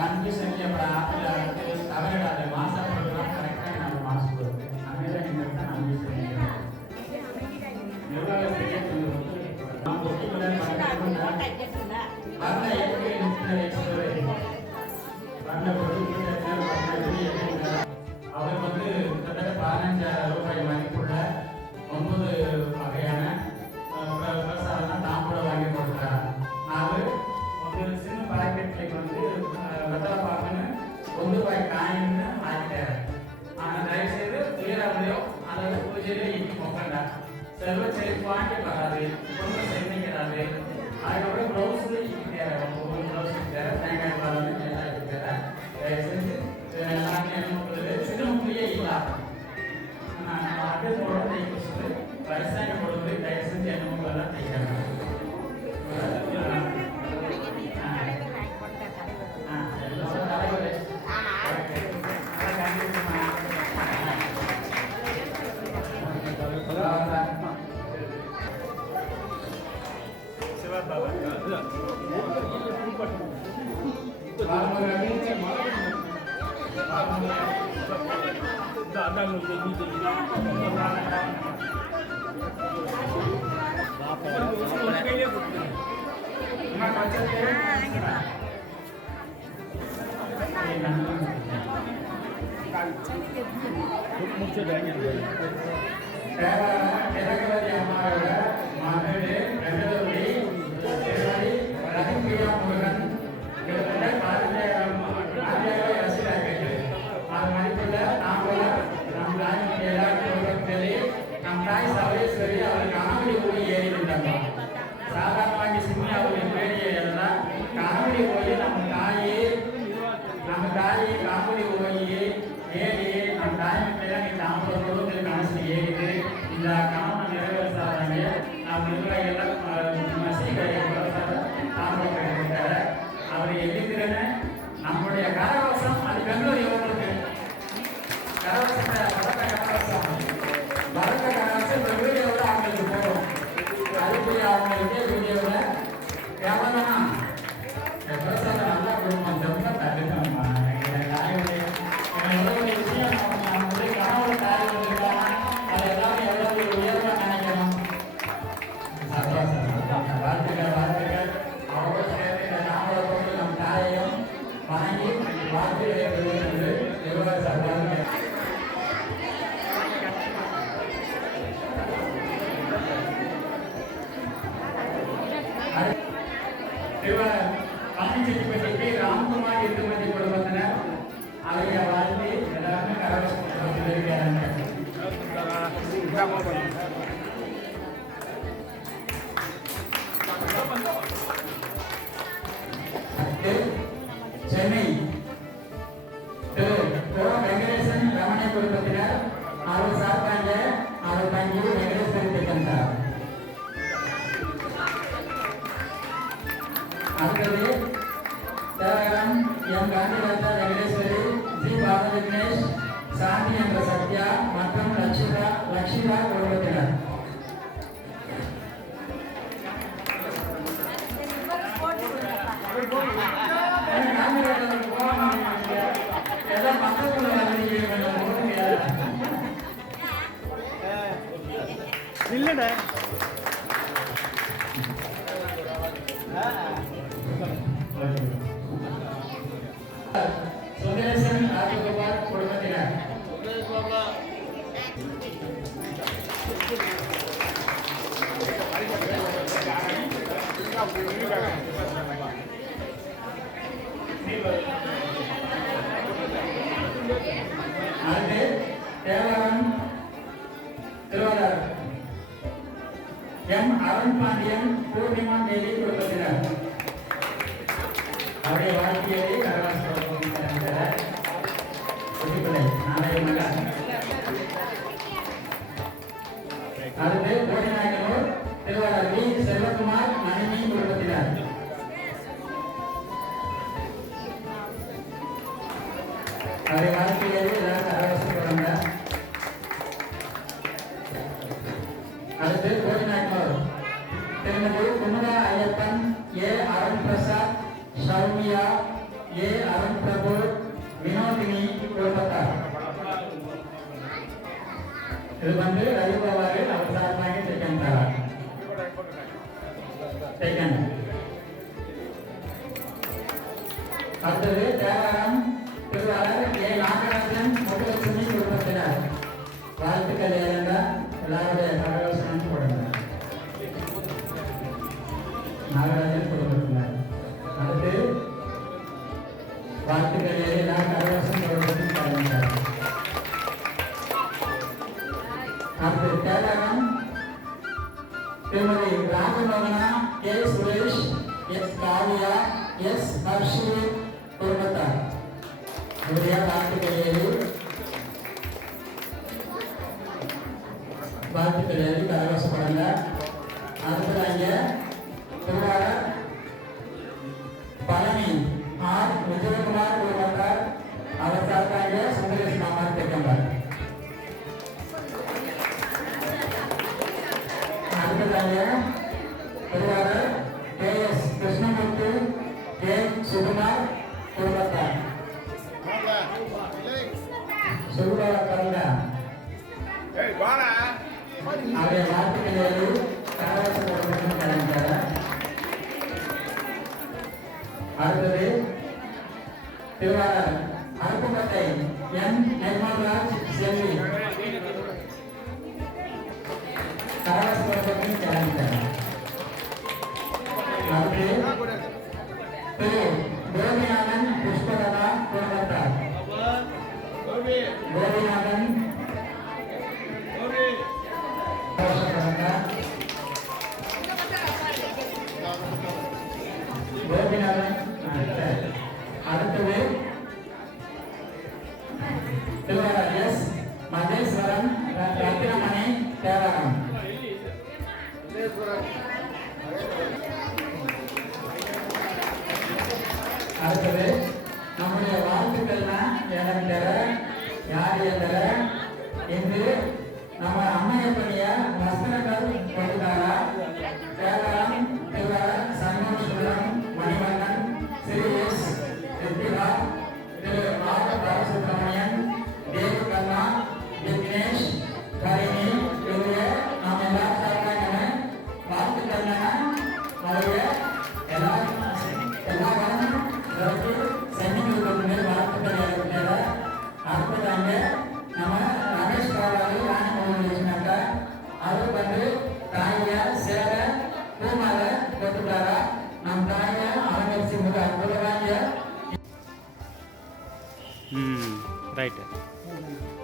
கன்ஃபியூஷன்ல apple அவரோட மாசம் program கரெக்டாக நம்ம மாசம் போகுது அங்கே தான் கன்ஃபியூஷன் எவ்வளோ அவர் வந்து கிட்டத்தட்ட 15,000 ரூபாய் மதிப்புள்ள 9 வகையான பிரசாதம் தாம்பூல வாங்கி கொடுத்தார். நான் ஒரு சின்ன பாக்கெட்ல வந்து வெத்தலை பாக்குன்னு 1 ரூபாய் காயின்னு ஆக்கிட்டார். ஆனால் தயவு செய்து உயராதையோ அல்லது பூஜையில இட்டி மொக்கண்டா செல்வ செழிப்பாண்டி வராது, குடும்ப சென்னைக்கிறாது. அதுக்கப்புறம் ப்ளவுஸ் இட்டிட்டார், ஒவ்வொரு ப்ளவுஸ் இட்டார், தேங்காய் பாருங்க எல்லாம் இட்டிட்டார். தயவு செஞ்சு எல்லாமே என்ன சின்ன முறையே இல்லை. அடுத்த உடனே சொல்லி வயசாக பொழுது தயவு செஞ்சு என்ன எல்லாம் தைக்கிறாங்க. சாதாரணமாக சின்ன வேடியெல்லாம் காமெடி போய் நம்ம தாயை காமெடி போய் ஏறி நம்ம தாய்மையெல்லாம் நீ தாம்பூலத்தோடு கணக்கு ஏறிது இந்த கணவனை நிறைவேற்றாங்க. நம்ம நிர்வாகிகள் தாம்பூலம் கிடைக்கிட்டார். அவர் எதிர்க்கிறன்னு நம்முடைய கரகவசம் அது பெங்களூர் இவங்களுக்கு கரகவசத்தை திருவாளர் பழனிச்செட்டிப்பட்டிக்கு ராம்குமார் இந்துமதி குடும்பத்தினர் அவருடைய வாழ்த்து எல்லாருமே கரகோஷம் இருக்கிறாங்க. சென்னை திரு வெங்கடேசன் ரமண குடும்பத்தினர் அவர் சார்பாக அவர் தங்கி வெங்கடேஸ்வரி திட்டம் சார். அடுத்தது தேவரம் எம் காந்திராஜா வெங்கடேஸ்வரி ஜி பால விக்னேஷ் சாந்தி என்ற சத்யா மற்றும் லட்சிதா குடும்பத்தினர். இல்லடா சுந்தரேசன் ராஜகோபால் குடும்பத்தினர். அடுத்து தேவாரம் திருவாளர் எம் அருண் பாண்டியன் பூர்ணிமா தேவி குடும்பத்தினர். அவருடைய வாழ்க்கையை அடுத்து கோடிநாயக்கனூர் திருவாளர் வி செல்வகுமார் மணிமி குடும்பத்தினர். அவருடைய வாழ்க்கையை எல்லாரும் கரகோஷப்படுங்க. அடுத்து கோடிநாயக்கனூர் திருமதி குமுதா ஐயப்பன், ஏ அருண் பிரசாத், சௌமியா, ஏ அருண் பிரபு, வினோதினி குடும்பத்தார். இது வந்து ரவிபாபாவை அவர் சார்பாக தைக்கின்றார். அடுத்தது தேவாரம் திருவாளர் ஏ நாகராஜன் முகலட்சுமி குடும்பத்தினர். வாழ்த்துக்கள் எல்லாருடைய கரகோஷம் போடுங்க. நாகராஜன் குடும்பத்தினர். அடுத்து வாழ்த்துக்கள் எல்லாம் கரகோஷம் போடுவதற்கு. அடுத்து தேவாரம் திருமதி Rajamohana, K Suresh, S Kavya, S Harshith குடும்பத்தார். இவருடைய வாழ்த்துக்கள் கரகோஷப்படுங்க. அடுத்ததாக திருவாளர் பழனி ஆர் விஜயகுமார் குடும்பத்தார். அவர் சார்பாக சுந்தரேஷ் மாமா திட்டங்கள். அடுத்ததாக திருவாளர் K S Krishnamurthy, K Sukumar குடும்பத்தார். சுகுமார கருணா அவருடைய வாழ்த்துக்கள் கரகோஷப்படுங்க. அடுத்தது திருவாளர் அருப்புக்கோட்டை என் நிர்மல்ராஜ் செல்வி கரகோஷப்படுத்தி கிளம்பிட்டார். அடுத்து திரு கோபிநாதன் புஷ்பலதா குடும்பத்தார். கோபிநாதன் கோபிநாதன். அடுத்தது திருவாளர் எஸ் மகேஸ்வரன் ரத்னமணி தேவாரம். அடுத்தது நம்முடைய வாழ்த்துக்கள்லாம் யார் என்று நம்ம அம்மையப்பனிய வஸ்திரங்கள் கொடுத்தாரா. தேவாரம் திருவாளர் சண்முகம், மணிவண்ணன், ஸ்ரீ எஸ் ரித்திகா, திரு ஆர் பாலசுப்ரமணியன், தேவி கண்ணா, விக்னேஷ், கரிணி, இவருடைய நாம் எல்லாரும் சார்பாக வாழ்த்துக்கள். அவருடைய எல்லா சென்னைக்கு வாழ்த்துக்கள். அடுத்ததாங்க நம்ம ரமேஷ் பாபாவை ராணி மோகன் அவர் வந்து தாயார் சேர ரைட்டு